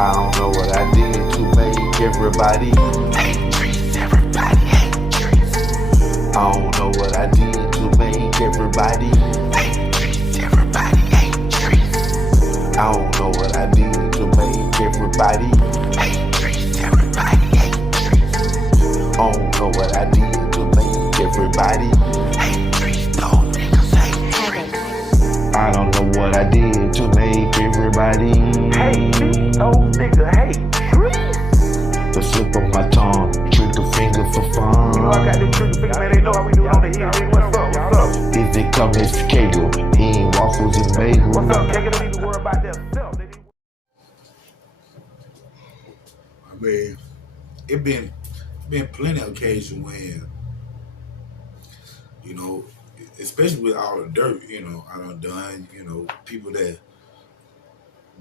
I don't know what I did to make everybody hate trees. Everybody hate trees. I don't know what I did to make everybody hate trees. Everybody hate trees. I don't know what I did to make everybody hate trees. Everybody hate trees. I don't know what I did to make everybody hate trees. Those niggas hate trees. I don't know what I did to make everybody hate me. Those niggas hate trees. The slip of my tongue, trigger finger for fun. You know I got this trigger finger, man. They know how we do it on the hill. What's up? What's up? Is it coming to Kegel? He ain't waffles and bagels. What's up, Kegel? They need to worry about themselves. I mean, it been plenty of occasions when, you know, especially with all the dirt, you know, I done, you know, people that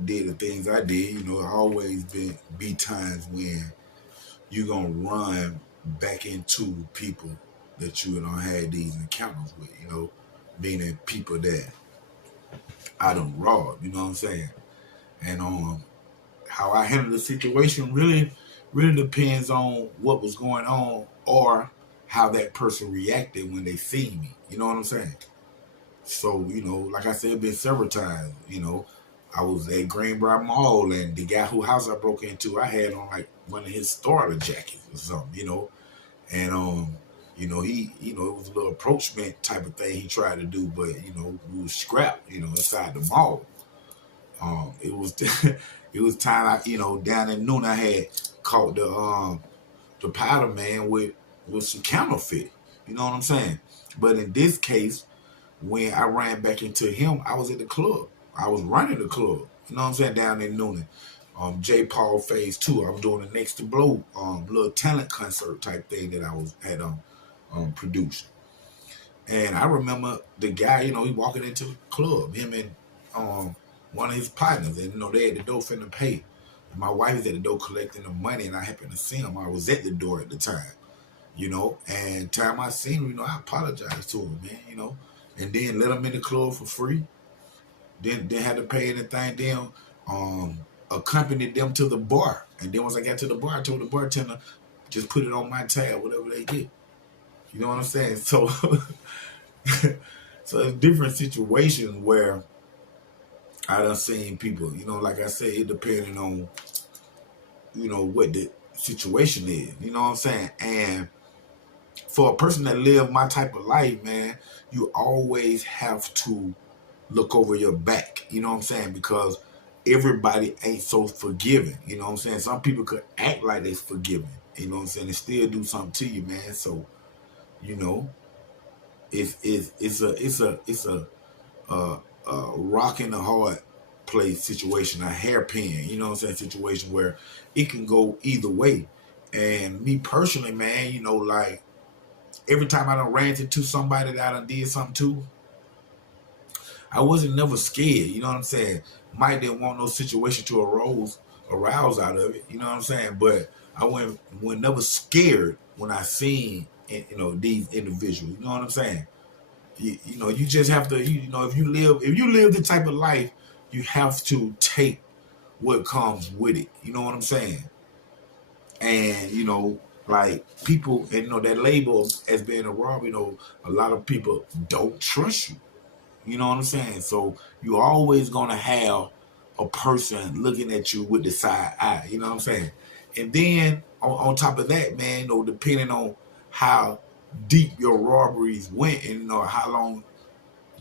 did the things I did, you know, always be times when you gonna run back into people that you done had these encounters with, you know, meaning people that I done robbed, you know what I'm saying? And how I handle the situation really depends on what was going on or how that person reacted when they see me. You know what I'm saying? So, you know, like I said, been several times, you know, I was at Greenbrier Mall and the guy whose house I broke into, I had on like one of his starter jackets or something, you know. And you know, it was a little approachment type of thing he tried to do, but you know, we was scrapped, you know, inside the mall. It was it was time you know, down in noon I had caught the powder man with some counterfeit. You know what I'm saying? But in this case, when I ran back into him, I was at the club. I was running the club. You know what I'm saying? Down in Noonan. J. Paul Phase 2. I was doing the Next to Blow little talent concert type thing that I had produced. And I remember the guy, you know, he walking into the club, him and one of his partners, and you know, they at the door finna pay. And my wife is at the door collecting the money, and I happened to see him. I was at the door at the time, you know, and time I seen him, you know, I apologized to him, man, you know, and then let him in the club for free. Didn't have to pay anything. Then accompanied them to the bar, and then once I got to the bar, I told the bartender, just put it on my tab, whatever they get. You know what I'm saying? So, so it's different situations where I done seen people, you know, like I said, it depending on, you know, what the situation is. You know what I'm saying? And for a person that live my type of life, man, you always have to look over your back. You know what I'm saying? Because everybody ain't so forgiving. You know what I'm saying? Some people could act like they're forgiving. You know what I'm saying? And still do something to you, man. So, you know, it's a rock in the hard place situation, a hairpin, you know what I'm saying, situation where it can go either way. And me personally, man, you know, like every time I done ran into somebody that I done did something to, I wasn't never scared, you know what I'm saying? Might didn't want no situation to arouse out of it, you know what I'm saying? But I went never scared when I seen, you know, these individuals, you know what I'm saying? You know, you just have to, you know, if you live the type of life, you have to take what comes with it. You know what I'm saying? And, you know, like people, and, you know, that label as being a robber, you know, a lot of people don't trust you. You know what I'm saying? So you're always going to have a person looking at you with the side eye. You know what I'm saying? And then on top of that, man, you know, depending on how deep your robberies went and, you know, how long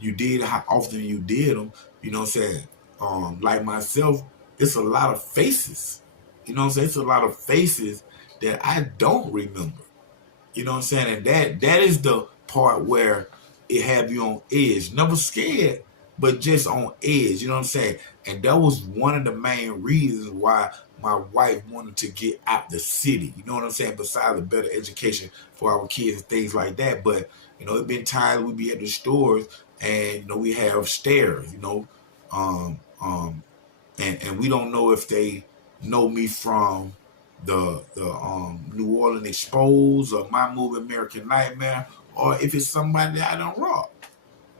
you did, how often you did them, you know what I'm saying? Like myself, it's a lot of faces. You know what I'm saying? It's a lot of faces that I don't remember. You know what I'm saying? And that is the part where it have you on edge. Never scared, but just on edge. You know what I'm saying? And that was one of the main reasons why my wife wanted to get out the city. You know what I'm saying? Besides a better education for our kids and things like that. But, you know, it been times we be at the stores and, you know, we have stairs, you know, and we don't know if they know me from the New Orleans Exposed or my movie American Nightmare, or if it's somebody that I don't rob.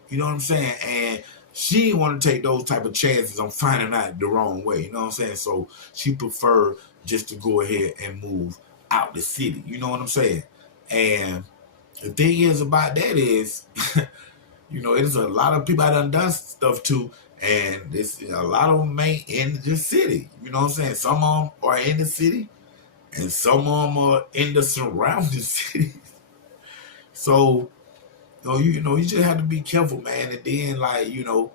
You know what I'm saying? And she didn't want to take those type of chances on finding out the wrong way. You know what I'm saying? So she preferred just to go ahead and move out the city. You know what I'm saying? And the thing is about that is, you know, it's a lot of people I done stuff to, and it's a lot of them ain't in the city. You know what I'm saying? Some of them are in the city, and some of them are in the surrounding city. So, you know, you just have to be careful, man. And then, like, you know,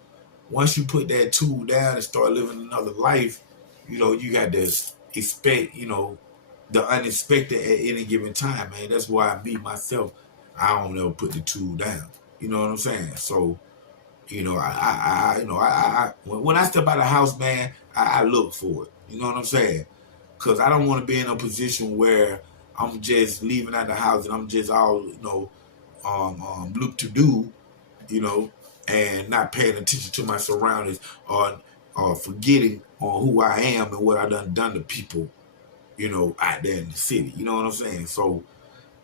once you put that tool down and start living another life, you know, you got to expect, you know, the unexpected at any given time, man. That's why me myself, I don't ever put the tool down. You know what I'm saying? So, you know, when I step out of the house, man, I look for it. You know what I'm saying? Because I don't want to be in a position where I'm just leaving out the house and I'm just all, you know, look to do, you know, and not paying attention to my surroundings, or forgetting on who I am and what I done to people, you know, out there in the city. You know what I'm saying? So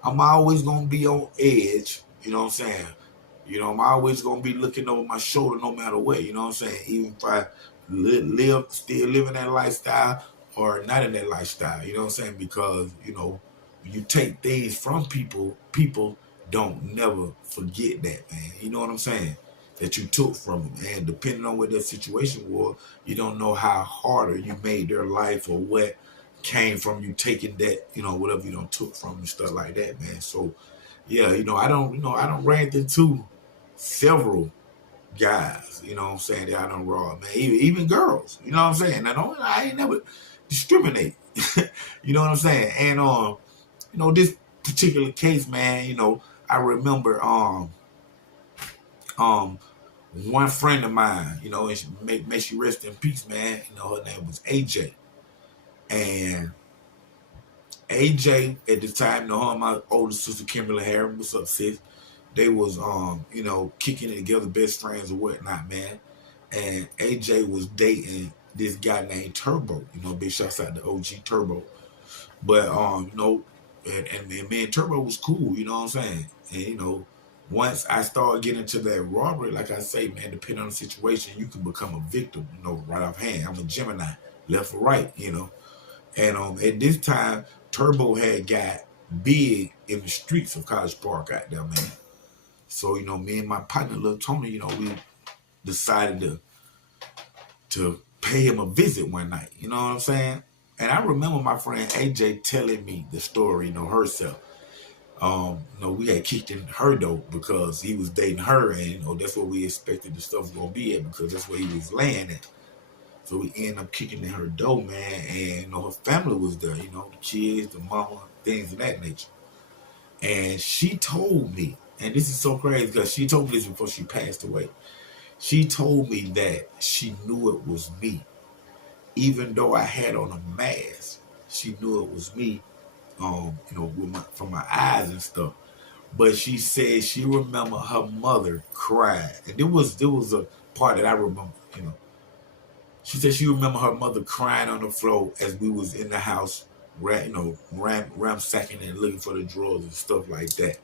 I'm always gonna be on edge. You know what I'm saying? You know, I'm always gonna be looking over my shoulder no matter what. You know what I'm saying? Even if I still living that lifestyle or not in that lifestyle. You know what I'm saying? Because, you know, when you take things from people, people don't never forget that, man. You know what I'm saying? That you took from them. And depending on what their situation was, you don't know how harder you made their life or what came from you taking that, you know, whatever you don't took from and stuff like that, man. So yeah, you know, I don't ran into several guys, you know what I'm saying, that I don't raw, man. Even girls, you know what I'm saying? I ain't never discriminate. You know what I'm saying? And you know, this particular case, man, you know, I remember one friend of mine, you know, and may she rest in peace, man. You know, her name was AJ. And AJ at the time, you know, her and my older sister Kimberly Harris, what's up, sis? They was you know, kicking it together, best friends or whatnot, man. And AJ was dating this guy named Turbo. You know, big shouts out to OG Turbo. But you know, and me and Turbo was cool, you know what I'm saying? And you know, once I started getting into that robbery, like I say, man, depending on the situation, you can become a victim, you know, right off hand. I'm a Gemini, left or right, you know. And at this time, Turbo had got big in the streets of College Park out there, man. So, you know, me and my partner, Lil Tony, you know, we decided to pay him a visit one night. You know what I'm saying? And I remember my friend AJ telling me the story, you know, herself. You know, we had kicked in her door because he was dating her, and you know, that's what we expected the stuff was gonna be at, because that's where he was laying at. So we ended up kicking in her door, man, and you know, her family was there, you know, the kids, the mama, things of that nature. And she told me, and this is so crazy because she told me this before she passed away. She told me that she knew it was me, even though I had on a mask. She knew it was me, you know, from my eyes and stuff. But she said she remember her mother cried, and there was a part that I remember. You know, she said she remember her mother crying on the floor as we was in the house, you know, ransacking and looking for the drawers and stuff like that.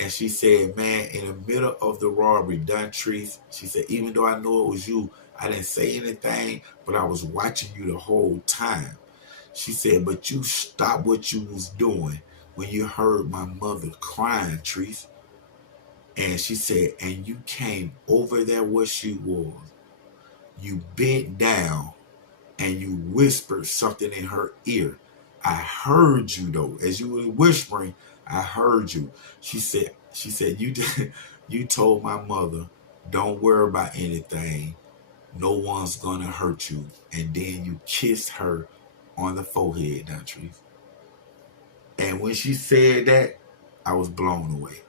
And she said, man, in the middle of the robbery, Treese, she said, even though I know it was you, I didn't say anything, but I was watching you the whole time. She said, but you stopped what you was doing when you heard my mother crying, Treese. And she said, and you came over there where she was. You bent down and you whispered something in her ear. I heard you though. As you were whispering, I heard you. She said, you told my mother, don't worry about anything. No one's gonna hurt you. And then you kissed her on the forehead, Treese. And when she said that, I was blown away.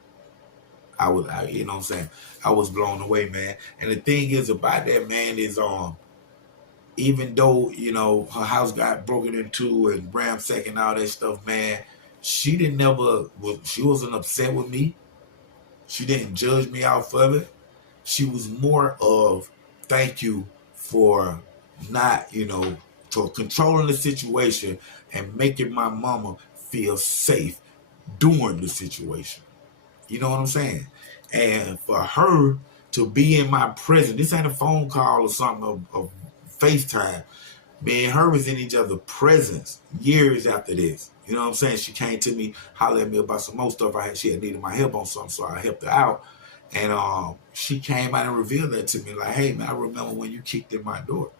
You know what I'm saying? I was blown away, man. And the thing is about that, man, is even though, you know, her house got broken into and ransacked and all that stuff, man, she wasn't upset with me. She didn't judge me off of it. She was more of thank you for not, you know, for controlling the situation and making my mama feel safe during the situation. You know what I'm saying? And for her to be in my presence. This ain't a phone call or something of FaceTime. Me and her was in each other's presence years after this. You know what I'm saying? She came to me, hollered at me about some more stuff she had needed my help on something, so I helped her out. And she came out and revealed that to me, like, hey man, I remember when you kicked in my door.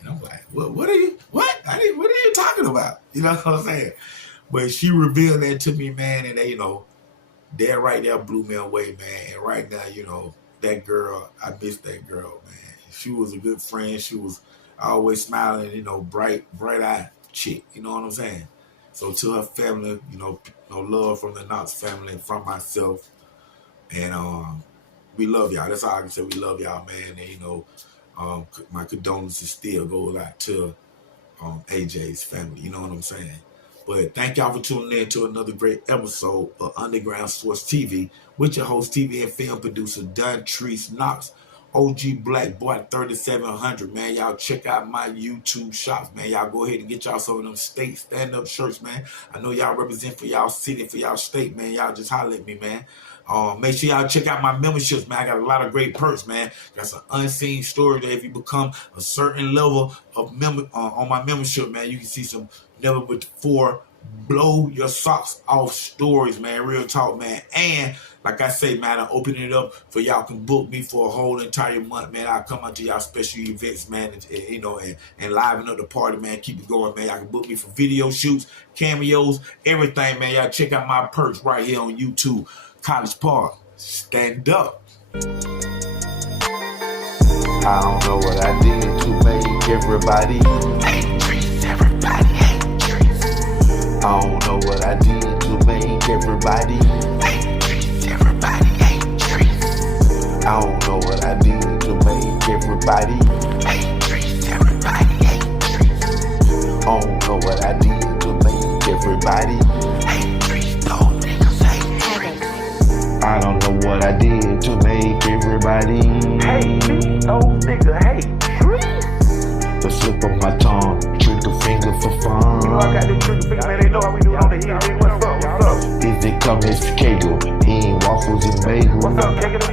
And I'm like, what are you talking about? You know what I'm saying? But she revealed that to me, man, and they, that right there blew me away, man. And right now, that girl, I miss that girl, man. She was a good friend. She was always smiling, bright-eyed chick. You know what I'm saying? So to her family, love from the Knox family and from myself. And we love y'all. That's all I can say. We love y'all, man. And, my condolences still go out to AJ's family. You know what I'm saying? But thank y'all for tuning in to another great episode of Underground Source TV with your host, TV and film producer, Treese Knox, OG Black Boy 3700, man. Y'all check out my YouTube shops, man. Y'all go ahead and get y'all some of them state stand-up shirts, man. I know y'all represent for y'all city, for y'all state, man. Y'all just holler at me, man. Make sure y'all check out my memberships, man. I got a lot of great perks, man. Got some unseen stories that if you become a certain level of member on my membership, man, you can see some never before blow your socks off stories, man. Real talk, man. And like I say, man, I'm opening it up for y'all can book me for a whole entire month, man. I'll come out to y'all special events, man, and liven up the party, man. Keep it going, man. Y'all can book me for video shoots, cameos, everything, man. Y'all check out my perks right here on YouTube. College Park, stand up. I don't know what I did to make everybody hate Treese. Everybody hate Treese. I don't know what I did to make everybody hate Treese. Everybody hate Treese. I don't know what I did to make everybody hate Treese. Everybody hate Treese. I don't know what I did to make everybody hate Treese. Those niggas hate Treese. I don't know what I did to make everybody hate me. Those niggas hate Treese. The slip of my tongue, trigger finger for fun. I got this trigger finger, man. They know how we do it on the hill. What's up? Is it come as Kegel? He ain't waffles and bagels. What's up, Kegel?